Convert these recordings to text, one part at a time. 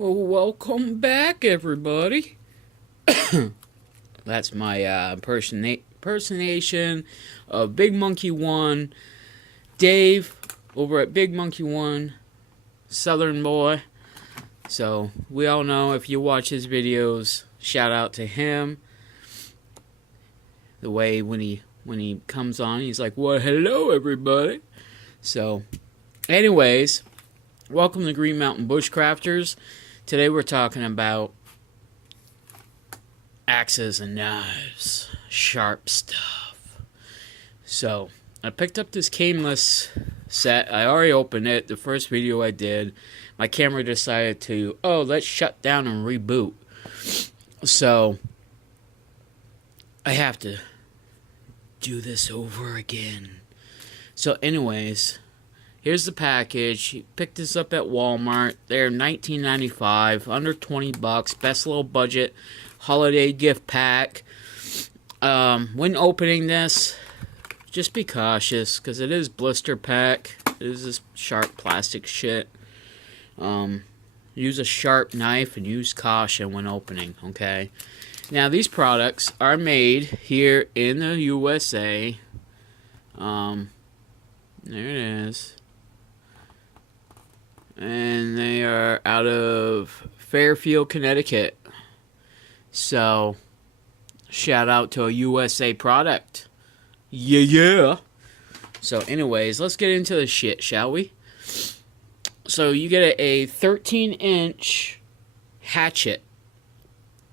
Well, welcome back, everybody. That's my impersonation of Big Monkey One, Dave, over at Big Monkey One, Southern boy. So we all know if you watch his videos, shout out to him. The way when he comes on, he's like, "Well, hello, everybody." So, anyways, welcome to Green Mountain Bushcrafters. Today we're talking about axes and knives, sharp stuff. So, I picked up this Camillus set. I already opened it. The first video I did, my camera decided to, let's shut down and reboot. So, I have to do this over again. So anyways, here's the package. You picked this up at Walmart. They're $19.95, under $20. Best little budget holiday gift pack. When opening this, just be cautious because it is blister pack. It is this sharp plastic shit. Use a sharp knife and use caution when opening, okay? Now, these products are made here in the USA. There it is. And they are out of Fairfield, Connecticut. So, shout out to a USA product. Yeah. So, anyways, let's get into the shit, shall we? So, you get a 13-inch hatchet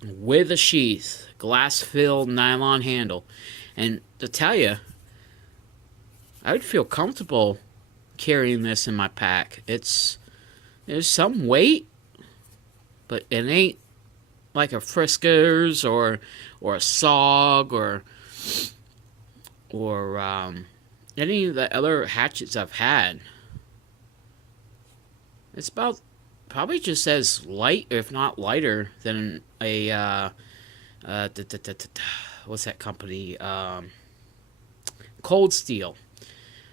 with a sheath, glass-filled nylon handle. And to tell you, I would feel comfortable carrying this in my pack. There's some weight, but it ain't like a Friskers or a SOG or any of the other hatchets I've had. It's about probably just as light, if not lighter, than a what's that company? Cold Steel.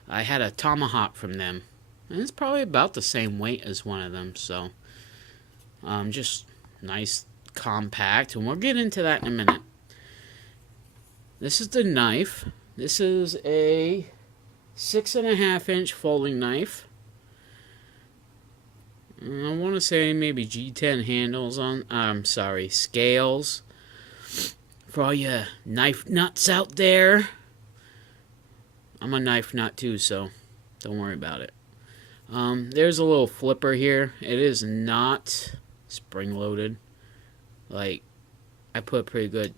I had a Tomahawk from them, and it's probably about the same weight as one of them. So, just nice, compact, and we'll get into that in a minute. This is the knife. This is a 6.5-inch folding knife. I want to say maybe G10 handles on. Scales. For all you knife nuts out there. I'm a knife nut too, so don't worry about it. There's a little flipper here. It is not spring loaded. Like, I put pretty good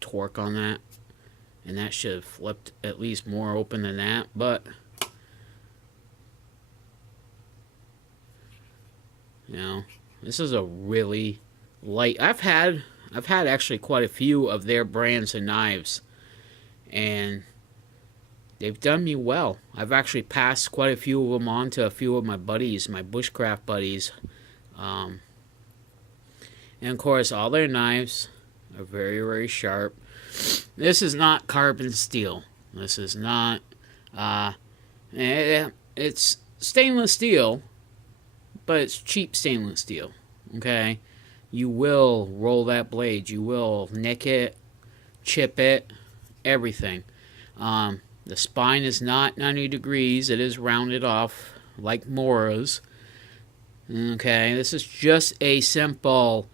torque on that, and that should have flipped at least more open than that, but you know, this is a really light. I've had actually quite a few of their brands of knives, and they've done me well. I've actually passed quite a few of them on to a few of my buddies, my bushcraft buddies. And of course, all their knives are very, very sharp. This is not carbon steel. This is not, it's stainless steel, but it's cheap stainless steel, okay? You will roll that blade. You will nick it, chip it, everything. The spine is not 90 degrees. It is rounded off like Mora's. Okay, this is just a simple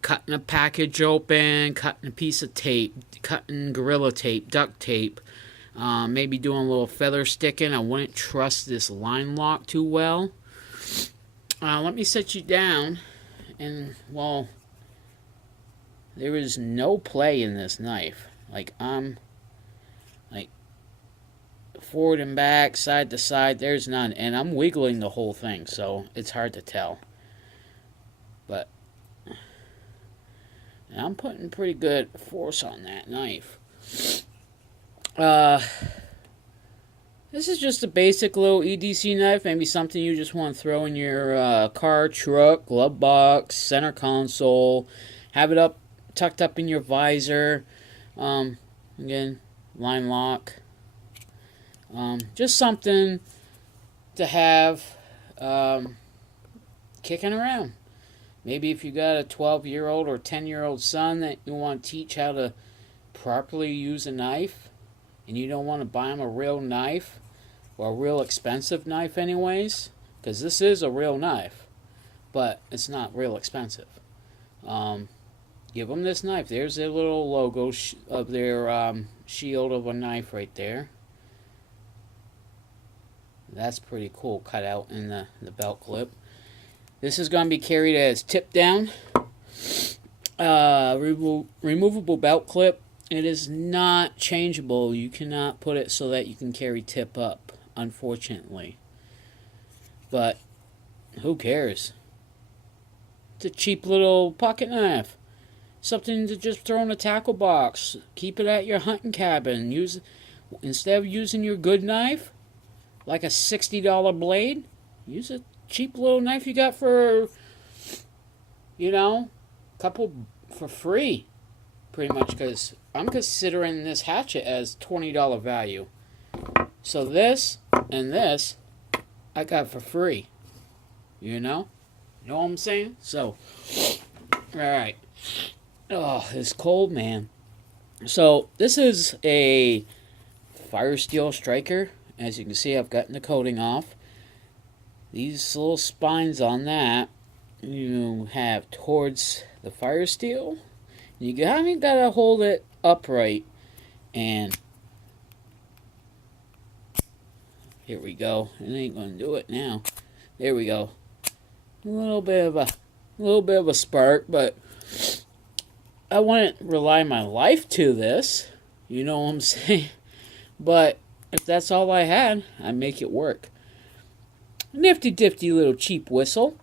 cutting a package open, cutting a piece of tape, cutting Gorilla Tape, duct tape, maybe doing a little feather sticking. I wouldn't trust this line lock too well. Let me set you down, and well, there is no play in this knife. Like, forward and back, side to side, there's none. And I'm wiggling the whole thing, so it's hard to tell. But I'm putting pretty good force on that knife. This is just a basic little EDC knife. Maybe something you just want to throw in your car, truck, glove box, center console. Have it up, tucked up in your visor. Again, line lock. Just something to have kicking around. Maybe if you got a 12-year-old or 10-year-old son that you want to teach how to properly use a knife, and you don't want to buy them a real knife, or a real expensive knife anyways, because this is a real knife, but it's not real expensive. Give them this knife. There's their little logo of their shield of a knife right there. That's pretty cool, cut out in the belt clip. This is going to be carried as tip down. Removable belt clip. It is not changeable. You cannot put it so that you can carry tip up, unfortunately. But who cares? It's a cheap little pocket knife. Something to just throw in a tackle box. Keep it at your hunting cabin. Instead of using your good knife, like a $60 blade, use a cheap little knife you got for, couple for free, pretty much, because I'm considering this hatchet as $20 value. So this and this, I got for free. You know what I'm saying? So, alright. Oh, it's cold, man. So, this is a fire steel striker. As you can see, I've gotten the coating off. These little spines on that, you have towards the fire steel. You haven't got to hold it upright. And here we go. It ain't going to do it now. There we go. A little bit of a spark, but I wouldn't rely my life to this. You know what I'm saying? But if that's all I had, I'd make it work. Nifty difty little cheap whistle.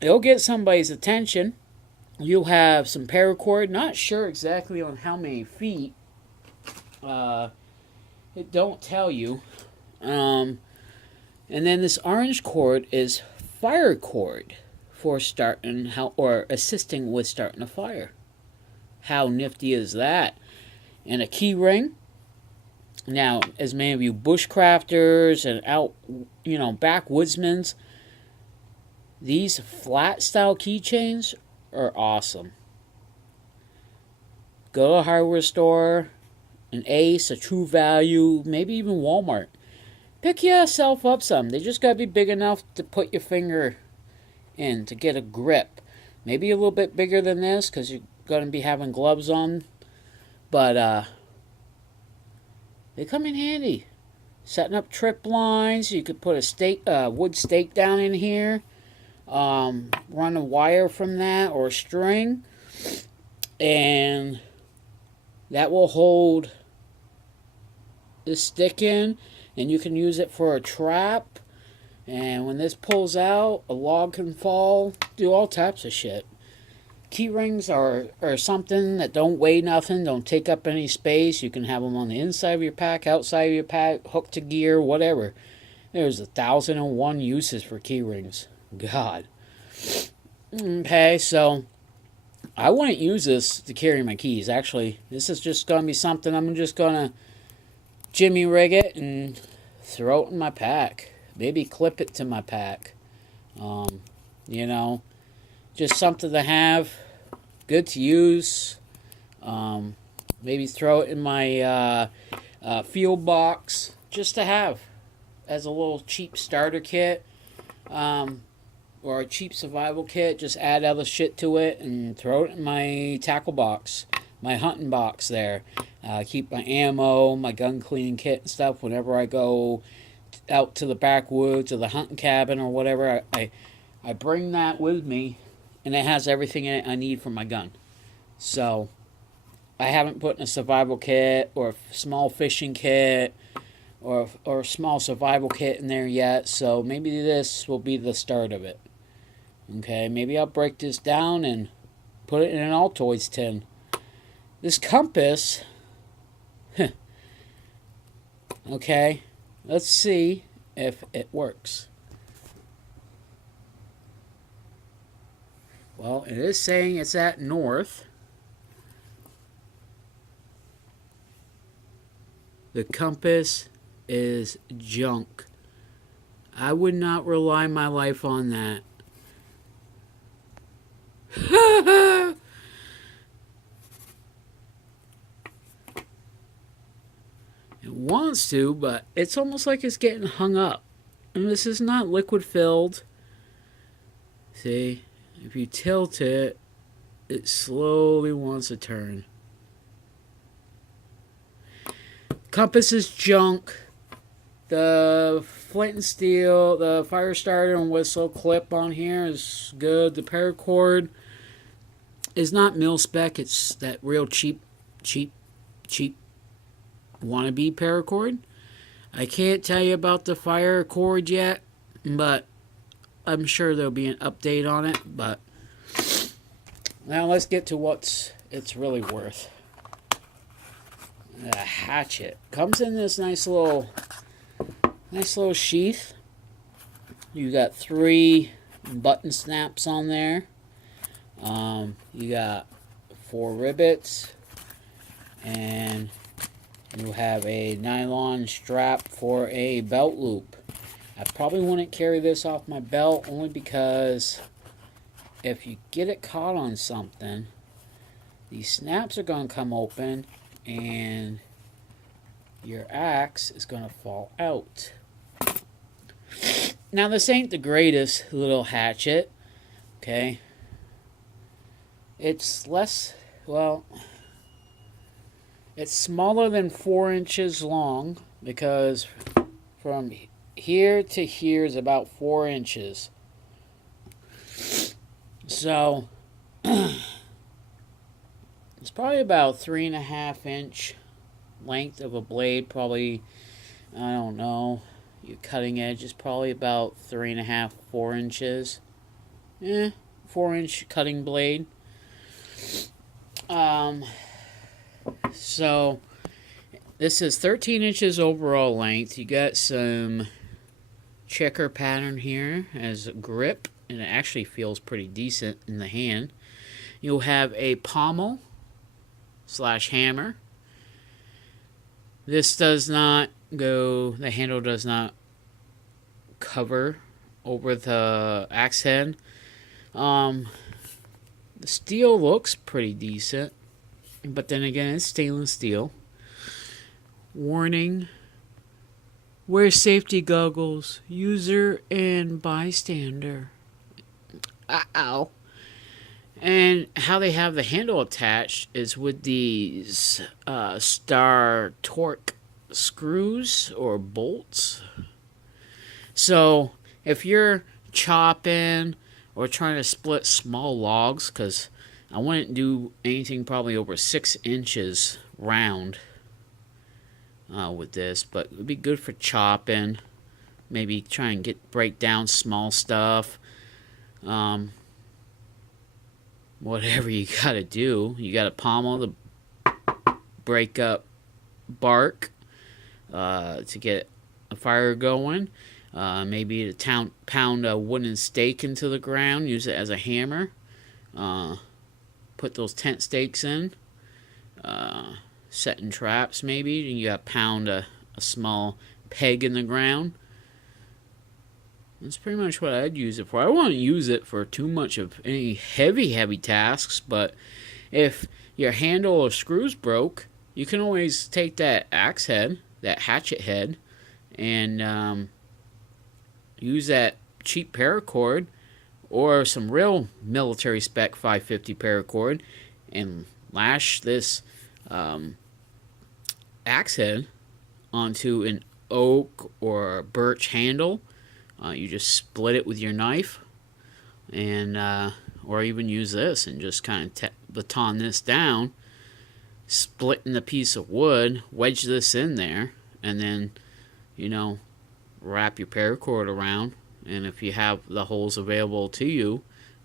It'll get somebody's attention. You'll have some paracord. Not sure exactly on how many feet. It don't tell you. And then this orange cord is fire cord for starting or assisting with starting a fire. How nifty is that? And a key ring. Now, as many of you bushcrafters and backwoodsmen, these flat style keychains are awesome. Go to a hardware store, an Ace, a True Value, maybe even Walmart. Pick yourself up some. They just gotta be big enough to put your finger in to get a grip. Maybe a little bit bigger than this because you're gonna be having gloves on. But they come in handy. Setting up trip lines. You could put a wood stake down in here. Run a wire from that or a string. And that will hold this stick in. And you can use it for a trap. And when this pulls out, a log can fall. Do all types of shit. Key rings are something that don't weigh nothing, don't take up any space. You can have them on the inside of your pack, outside of your pack, hooked to gear, whatever. There's 1,001 uses for key rings. God. Okay, so I wouldn't use this to carry my keys. Actually, this is just going to be something I'm just going to jimmy rig it and throw it in my pack. Maybe clip it to my pack. Just something to have, good to use. Maybe throw it in my field box, just to have as a little cheap starter kit, or a cheap survival kit. Just add other shit to it and throw it in my tackle box, my hunting box there. Keep my ammo, my gun cleaning kit and stuff whenever I go out to the backwoods or the hunting cabin or whatever. I bring that with me. And it has everything in it I need for my gun. So, I haven't put in a survival kit or a small fishing kit or a small survival kit in there yet. So, maybe this will be the start of it. Okay, maybe I'll break this down and put it in an Altoids tin. This compass, okay, let's see if it works. Well, it is saying it's at north. The compass is junk. I would not rely my life on that. It wants to, but it's almost like it's getting hung up. And this is not liquid filled. See, if you tilt it, it slowly wants to turn. Compass is junk. The flint and steel, the fire starter and whistle clip on here is good. The paracord is not mil spec. It's that real cheap wannabe paracord. I can't tell you about the fire cord yet, but I'm sure there'll be an update on it. But now let's get to what it's really worth. The hatchet comes in this nice little sheath. You got 3 button snaps on there. You got 4 rivets, and you have a nylon strap for a belt loop. I probably wouldn't carry this off my belt, only because if you get it caught on something, these snaps are going to come open and your axe is going to fall out. Now, this ain't the greatest little hatchet, okay? It's less, well, it's smaller than 4 inches long, because from here to here is about 4 inches. So, it's probably about 3.5 inch length of a blade. Probably, I don't know, your cutting edge is probably about 3.5, 4 inches. 4-inch cutting blade. So this is 13 inches overall length. You got some checker pattern here as a grip, and it actually feels pretty decent in the hand. You'll have a pommel / hammer. This does not go, the handle does not cover over the axe head. The steel looks pretty decent, but then again, it's stainless steel. Warning: wear safety goggles, user and bystander. Ow. And how they have the handle attached is with these star torque screws or bolts. So if you're chopping or trying to split small logs, because I wouldn't do anything probably over 6 inches round with this, but it would be good for chopping. Maybe try and break down small stuff. Whatever you gotta do. You gotta pommel to break up bark to get a fire going. Maybe to pound a wooden stake into the ground, use it as a hammer. Put those tent stakes in. Setting traps maybe. You gotta pound a small peg in the ground. That's pretty much what I'd use it for. I wouldn't use it for too much of any heavy tasks, but if your handle or screws broke, you can always take that axe head, that hatchet head, and use that cheap paracord or some real military spec 550 paracord and lash this axe head onto an oak or birch handle. You just split it with your knife, and or even use this and just kind of baton this down, splitting the piece of wood, wedge this in there, and then, wrap your paracord around. And if you have the holes available to you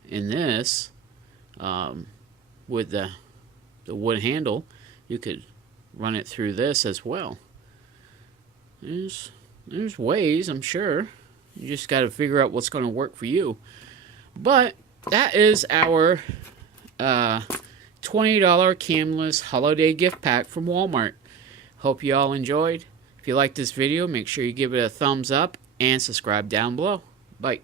in this, with the wood handle, you could run it through this as well. There's ways, I'm sure. You just got to figure out what's going to work for you. But that is our $20 Camillus holiday gift pack from Walmart. Hope you all enjoyed. If you like this video, make sure you give it a thumbs up and subscribe down below. Bye.